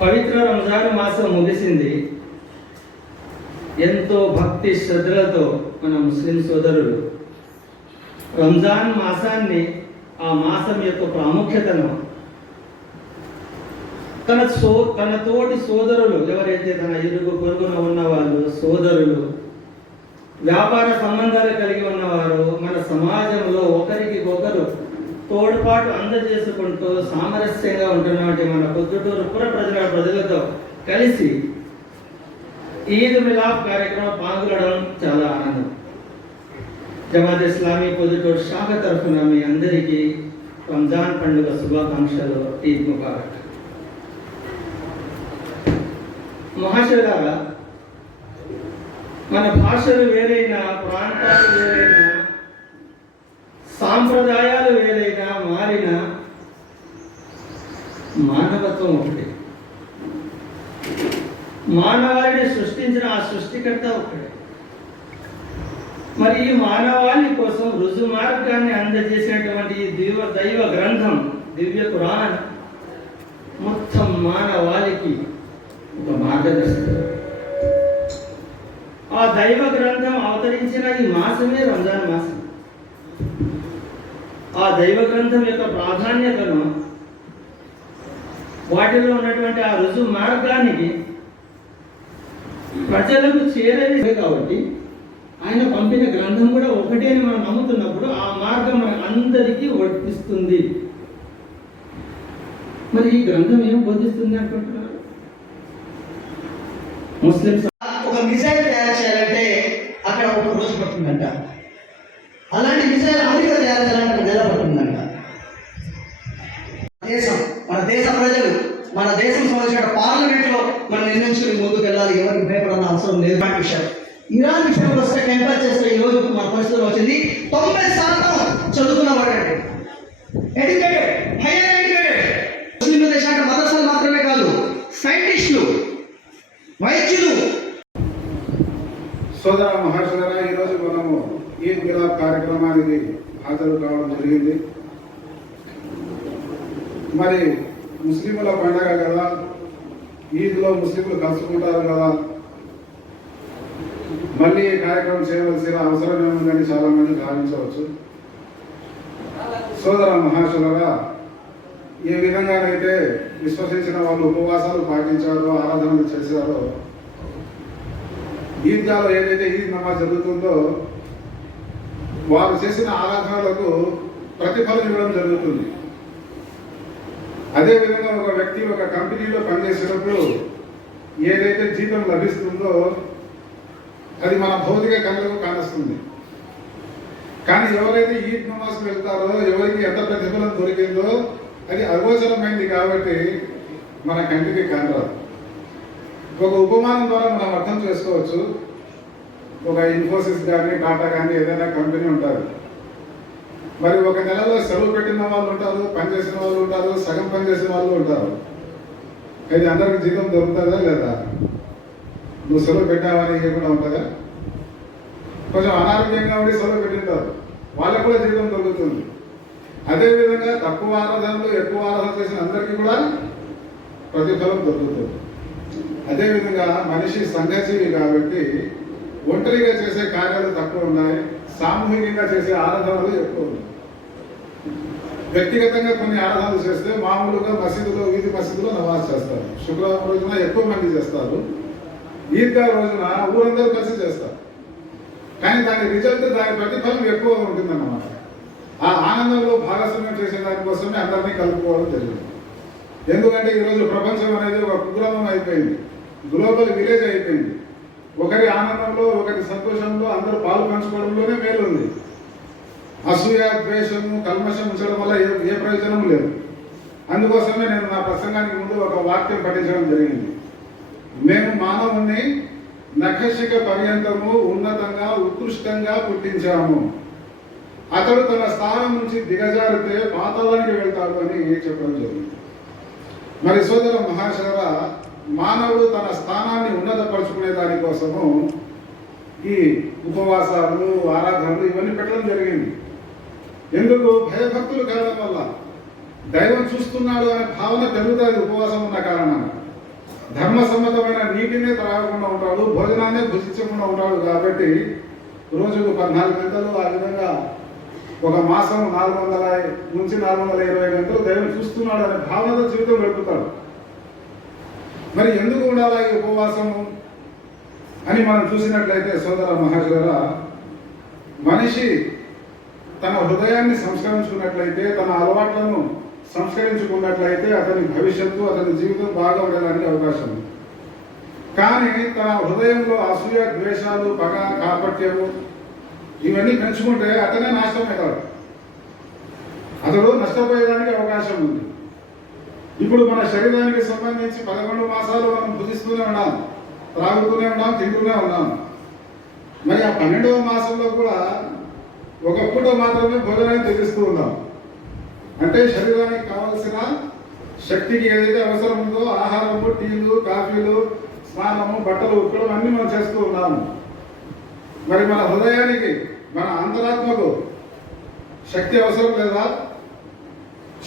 పవిత్ర రంజాన్ మాసం ముగిసింది. ఎంతో భక్తి శ్రద్ధలతో మన ముస్లిం సోదరులు రంజాన్ మాసాన్ని, ఆ మాసం యొక్క ప్రాముఖ్యతను తన తోటి సోదరులు ఎవరైతే తన ఇరుగు పొరుగున ఉన్నవాళ్ళు, సోదరులు, వ్యాపార సంబంధాలు కలిగి ఉన్నవారు, మన సమాజంలో ఒకరికి ఒకరు తోడ్పాటు అందజేసుకుంటూ సామరస్యంగా ఉంటున్నటువంటి మన పొద్దుటూరు పుర ప్రజలతో కలిసి ఈద్ మిలాద్ కార్యక్రమం పాల్గొనడం చాలా ఆనందం. జమాత్ ఇస్లామీ పొద్దుటూరు శాఖ తరఫున మీ అందరికీ రంజాన్ పండుగ శుభాకాంక్షలు. ఈద్ ముబారక్. మహాశివరాగా, మన భాషలు వేరైనా, ప్రాంతాలు వేరైనా, సాంప్రదాయాలు వేరైనా మారిన మానవత్వం ఒకటి. మానవాళిని సృష్టించిన ఆ సృష్టికర్త ఒకటే. మరి ఈ మానవాళి కోసం రుజు మార్గాన్ని అందజేసినటువంటి ఈ దైవ గ్రంథం, దివ్య ఖురాన్ మొత్తం మానవాళికి ఒక మార్గదర్శకం. ఆ దైవ గ్రంథం అవతరించిన ఈ మాసమే రంజాన్ మాసం. ఆ దైవ గ్రంథం యొక్క ప్రాధాన్యతను, వాటిలో ఉన్నటువంటి ఆ రుజు మార్గానికి ప్రజలకు చేరేది కాబట్టి ఆయన పంపిన గ్రంథం కూడా ఒకటే అని మనం నమ్ముతున్నప్పుడు ఆ మార్గం మన అందరికీ వర్తిస్తుంది. మరి ఈ గ్రంథం ఏం బోధిస్తుంది అనుకుంటున్నారు? ముస్లిమ్స్ ఒక మిసైల్ తయారు చేయాలంటే అక్కడ ఒక రోజు పడుతుందంట. అలాంటి మిసైల్ అమెరికా తయారు చేయాలంటే నెల పడుతుందంట. మన దేశ ప్రజలు, మన దేశం సంబంధించిన పార్లమెంట్లో మనం నిర్ణయించుకుని ముందుకు వెళ్ళాలి. ఎవరికి భయపడాల్సిన అవసరం లేదు. విషయం ఇరాన్ విషయంలో వస్తే కంపేర్ చేస్తే ఈ రోజు మన పరిస్థితిలో వచ్చింది 90% చదువుకున్న వాడండి, ఎడ్యుకేటెడ్, హైయర్ ఎడ్యుకేటెడ్. ముస్లిం దేశానికి మదర్సాలు మాత్రమే కాదు, సైంటిస్టులు, వైద్యులు. సోదర మహాశయులారా, ఈరోజు మనము ఈద్ మిలాద్ కార్యక్రమానికి హాజరు కావడం జరిగింది. మరి ముస్లింల పండగ కదా, ఈద్లో ముస్లింలు కలుసుకుంటారు కదా, మళ్ళీ ఈ కార్యక్రమం చేయవలసిన అవసరం ఏముందని చాలా మంది భావించవచ్చు. సోదర మహాశయులారా, ఏ విధంగానైతే విశ్వసించిన వాళ్ళు ఉపవాసాలు పాటించారో, ఆరాధనలు చేశారో, ఈద్గాలో ఏదైతే ఈద్ నమాజ్ జరుగుతుందో వారు చేసిన ఆరాధనలకు ప్రతిఫలం ఇవ్వడం జరుగుతుంది. అదేవిధంగా ఒక వ్యక్తి ఒక కంపెనీలో పనిచేసేటప్పుడు ఏదైతే జీతం లభిస్తుందో అది మన భౌతిక కళ్ళకు కానొస్తుంది. కానీ ఎవరైతే ఈద్ నమాజ్కి వెళ్తారో, ఎవరికి ఎంత ప్రతిఫలం దొరికిందో అది అగోచరమైంది కాబట్టి మన కంటికి కానరాదు. ఒక ఉపమానం ద్వారా మనం అర్థం చేసుకోవచ్చు. ఒక ఇన్ఫోసిస్ కానీ, టాటా కానీ ఏదైనా కంపెనీ ఉంటారు. మరి ఒక నెలలో సెలవు పెట్టిన వాళ్ళు ఉంటారు, పనిచేసిన వాళ్ళు ఉంటారు, సగం పనిచేసిన వాళ్ళు ఉంటారు. అది అందరికి జీతం దొరుకుతుందా లేదా? నువ్వు సెలవు పెట్టావని కూడా ఉంటుందా? కొంచెం అనారోగ్యంగా ఉండి సెలవు పెట్టింటారు, వాళ్ళకు కూడా జీతం దొరుకుతుంది. అదేవిధంగా తక్కువ ఆరాధనలు, ఎక్కువ ఆరాధన చేసిన అందరికీ కూడా ప్రతిఫలం దొరుకుతుంది. అదేవిధంగా మనిషి సంఘజీవి కాబట్టి ఒంటరిగా చేసే కార్యాలు తక్కువ ఉన్నాయి, సామూహికంగా చేసే ఆరాధనలు ఎక్కువ ఉన్నాయి. వ్యక్తిగతంగా కొన్ని ఆరాధనలు చేస్తే మామూలుగా మసీదులో, వీధి మసీదులో నమాజ్ చేస్తారు. శుక్రవారం రోజున ఎక్కువ మంది చేస్తారు. ఈద్గా రోజున ఊరందరూ కలిసి చేస్తారు. కానీ దాని రిజల్ట్, దాని ప్రతిఫలం ఎక్కువగా ఉంటుందన్నమాట. ఆ ఆనందంలో భాగస్వామ్యం చేసే దానికోసమే అందరినీ కలుపుకోవడం జరిగింది. ఎందుకంటే ఈరోజు ప్రపంచం అనేది ఒక కుగ్రామం అయిపోయింది, గ్లోబల్ విలేజ్ అయిపోయింది. ఒకరి ఆనందంలో, ఒకరి సంతోషంలో అందరూ పాలు పంచుకోవడంలోనే మేలు ఉంది. అసూయ, ద్వేషము, కల్మషం ఉంచడం వల్ల ఏ ప్రయోజనం లేదు. అందుకోసమే నేను నా ప్రసంగానికి ముందు ఒక వాక్యం పఠించడం జరిగింది. మేము మానవుణ్ణి నఖశిఖ పర్యంతము ఉన్నతంగా, ఉత్కృష్టంగా పుట్టించాము. అతడు తన స్థానం నుంచి దిగజారితే పాతాళానికి వెళ్తాడు అని చెప్పడం జరిగింది. మరి సోదర మహాశయులారా, మానవుడు తన స్థానాన్ని ఉన్నతపరుచుకునే దానికోసము ఈ ఉపవాసాలు, ఆరాధనలు ఇవన్నీ పెట్టడం జరిగింది. ఎందుకు? భయభక్తులు కలగడం వల్ల దైవం చూస్తున్నాడు అనే భావన పెరుగుతుంది ఉపవాసం ఉన్న కారణంగా. ధర్మసమ్మతమైన నీటినే త్రాగకుండా ఉంటాడు, భోజనాన్ని భుజించకుండా ఉంటాడు. కాబట్టి రోజుకు 14 గంటలు ఆ విధంగా ఒక మాసం 400 నుంచి 420 గంటలు దైవం చూస్తున్నాడు అనే భావనతో జీవితం గడుపుతాడు. మరి ఎందుకు ఉండాలి ఈ ఉపవాసము అని మనం చూసినట్లయితే సోదర మహాశయులారా, మనిషి తన హృదయాన్ని సంస్కరించుకున్నట్లయితే, తన అలవాట్లను సంస్కరించుకున్నట్లయితే అతని భవిష్యత్తు, అతని జీవితం బాగా ఉండడానికి అవకాశం ఉంది. కానీ తన హృదయంలో అసూయ, ద్వేషాలు, పగ, కాపట్యము ఇవన్నీ పెంచుకుంటే అతనే నాశనం అవుతాడు, అతడు నష్టపోయేదానికి అవకాశం ఉంది. ఇప్పుడు మన శరీరానికి సంబంధించి 11 మాసాలు మనం భుజిస్తూనే ఉన్నాం, త్రాగుతూనే ఉన్నాం, తింటూనే ఉన్నాం. మరి ఆ 12వ మాసంలో కూడా ఒక పూట మాత్రమే భోజనాన్ని తెగిస్తూ ఉన్నాం. అంటే శరీరానికి కావలసిన శక్తికి ఏదైతే అవసరం ఉందో ఆహారము, టీలు, కాఫీలు, స్నానము, బట్టలు ఉతకడం అన్ని మనం చేస్తూ ఉన్నాము. మరి మన హృదయానికి, మన అంతరాత్మకు శక్తి అవసరం లేదా?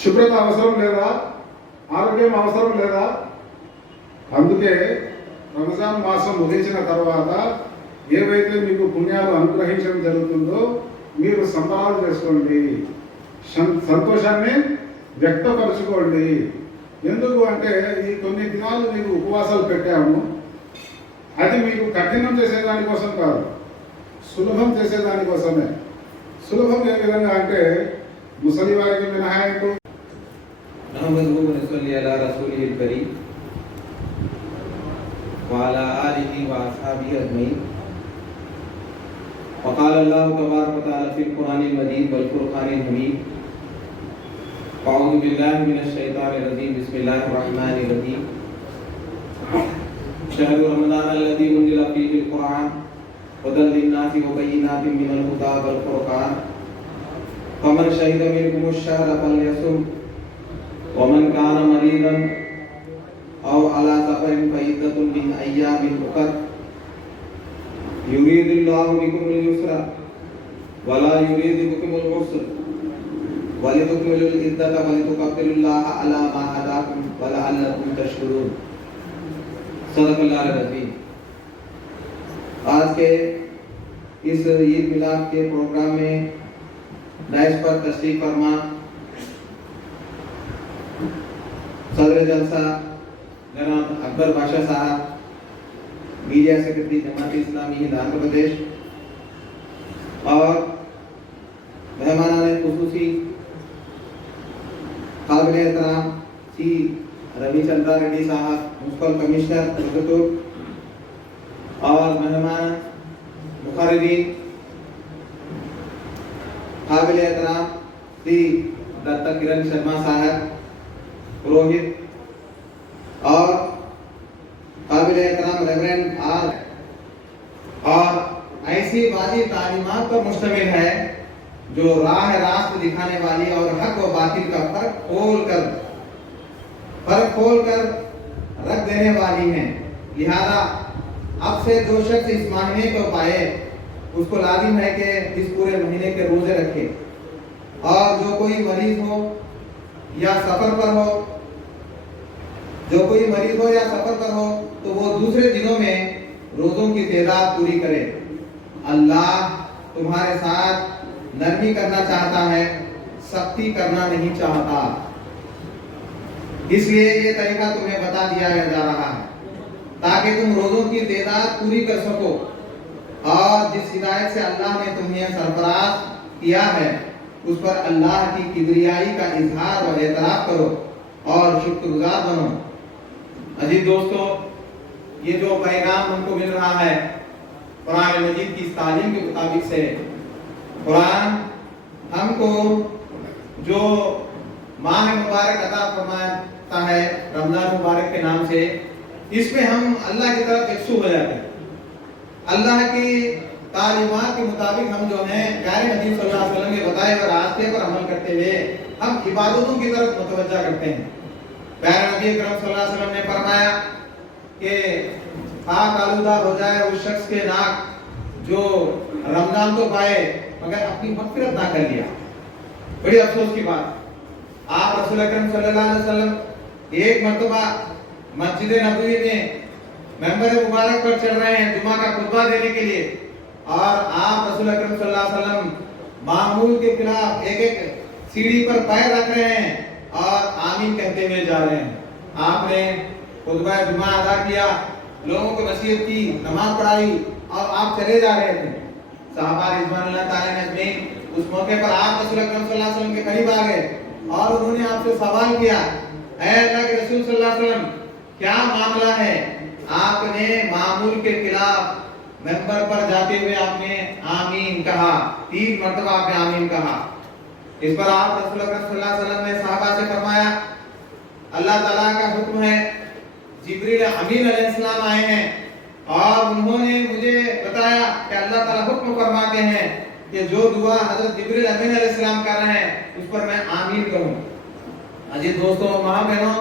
శుభ్రత అవసరం లేదా? ఆరోగ్యం అవసరం లేదా? అందుకే రంజాన్ మాసం ముగించిన తర్వాత ఏవైతే మీకు పుణ్యాలు అనుగ్రహించడం జరుగుతుందో మీరు సంబరాలు చేసుకోండి, సంతోషాన్ని వ్యక్తపరచుకోండి. ఎందుకు అంటే ఈ కొన్ని దినాలు మీకు ఉపవాసాలు పెట్టాము, అది మీకు కఠినం చేసేదానికోసం కాదు, సులభం చేసేదానికోసమే. సులభం ఏ విధంగా అంటే ముసలి వారికి మినహాయింపు. నహమదుహు వ నసల్లి అలా రసూలిహిల్ కరీం వ అలా ఆలిహి వ అస్హాబిహి అజ్మঈన్. وقال الله تبارك وتعالى في القرآن المجيد والفرقان الحميد أعوذ بالله من الشيطان الرجيم بسم الله الرحمن الرحيم شهر رمضان الذي أنزل فيه القرآن هدى للناس وبينات من الهدى والفرقان فمن شهد منكم الشهر فليصم ومن كان مريضا أو على سفر فعدة من أيام أخر يريد الله بكم اليسر ولا يريد بكم العسر ولتكملوا العدة ولتكبروا الله على ما هداكم ولعلكم تشكرون. صدق اللہ العظیم. آج کے اس عید میلاد کے پروگرام میں ڈائس پر تشریف فرما صدر جلسہ جناب اکبر بادشاہ صاحب, میڈیا سیکرٹری جماعت اسلامی ہند آندھرا پردیش, اور مہمانان خصوصی قابل احترام سی روی چندرا ریڈی صاحب, میونسپل کمشنر پروتور, اور مہمان مقررین قابل احترام سی دتہ کرن شرما صاحب پروہت, اور قابل احترام ریورنڈ آر, اور ایسی واضح تعلیمات پر مشتمل ہے جو راہ راست دکھانے والی اور حق و باطل کا فرق کھول کر رکھ دینے والی ہیں. لہذا اب سے جو شخص اس مہینے کو پائے اس کو لازم ہے کہ اس پورے مہینے کے روزے رکھے, اور جو کوئی مریض ہو یا سفر پر ہو تو وہ دوسرے دنوں میں روزوں کی تعداد پوری کرے. اللہ تمہارے ساتھ نرمی کرنا چاہتا ہے, سختی کرنا نہیں چاہتا. اس لیے یہ طریقہ تمہیں بتا دیا جا رہا ہے تاکہ تم روزوں کی تعداد پوری کر سکو, اور جس ہدایت سے اللہ نے تمہیں سرفراز کیا ہے اس پر اللہ کی کبریائی کا اظہار و اعتراف کرو اور شکر گزار بنو. عزیز دوستو, یہ جو پیغام ہم کو مل رہا ہے قرآن مجید کی اس تعلیم کے مطابق سے, قرآن ہم کو جو ماہ مبارک عطا فرماتا ہے رمضان مبارک کے نام سے, اس میں ہم اللہ کی طرف یکسو ہو جاتے ہیں. اللہ کی تعلیمات کے مطابق ہم جو ہیں پیارے نبی صلی اللہ علیہ وسلم کے بتائے ہوئے راستے پر عمل کرتے ہوئے ہم عبادتوں کی طرف متوجہ کرتے ہیں. پیارے نبی اکرم صلی اللہ علیہ وسلم نے فرمایا کہ پاک آلودہ ہو جائے اس شخص کے ناک جو رمضان تو پائے مگر اپنی مغفرت نہ کر لیا. بڑی افسوس کی بات, آپ رسول اکرم صلی اللہ علیہ وسلم ایک مرتبہ मस्जिद नबवी में मेंबर मुबारक पर चढ़ रहे हैं जुमा का खुतबा देने के लिए, और आप रसूल अकरम सल्लल्लाहु अलैहि वसल्लम मामूल के खिलाफ एक एक सीढ़ी पर पैर रख रहे हैं और आमीन कहते हुए जा रहे हैं। आपने खुतबा जुमा अदा किया, लोगों को नसीहत की, नमाज पढ़ाई और आप चले जा रहे थे। सहाबा रिज़वानुल्लाह ताला अजमईन उस मौके पर आप रसूल अकरम सल्लल्लाहु अलैहि वसल्लम के करीब आ गए और उन्होंने आपसे सवाल किया, ऐ अल्लाह के रसूल सल्लल्लाहु अलैहि वसल्लम क्या मामला है? आपने मामूल के खिलाफ मेंबर पर जाते हुए आपने आमीन कहा, 3 मर्तबा आपने आमीन कहा। इस पर आप रसूल अकरम सल्लल्लाहु अलैहि वसल्लम ने सहाबा से फरमाया, अल्लाह ताला का हुक्म है, जिब्रील अमीन अलैहिस्सलाम आए हैं और उन्होंने मुझे बताया कि अल्लाह ताला हुक्म फरमाते हैं कि जो दुआ हजरत जिब्रील अमीन अलैहिस्सलाम कर रहे हैं उस पर मैं आमीन कहूं। अजीज दोस्तों, मां बहनों,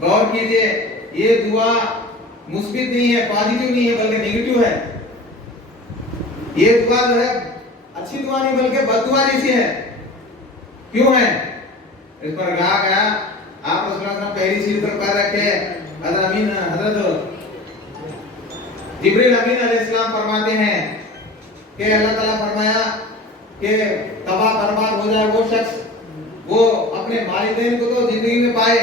गौर कीजिए, ये दुआ मुस्बित नहीं है, पॉजिटिव नहीं है, बल्कि नेगेटिव है। ये दुआ जो है अच्छी दुआ नहीं बल्कि बददुआ जैसी है। क्यों है? इस पर कहा गया, आप रसूलुल्लाह सल्लल्लाहु अलैहि वसल्लम पहली सीढ़ी पर पैर रखे, हजरत जिब्रील अमीन अलैहिस्सलाम फरमाते हैं कि अल्लाह ताला फरमाया कि तबाह बर्बाद हो जाए वो शख्स, वो अपने वालिदैन को तो जिंदगी में पाए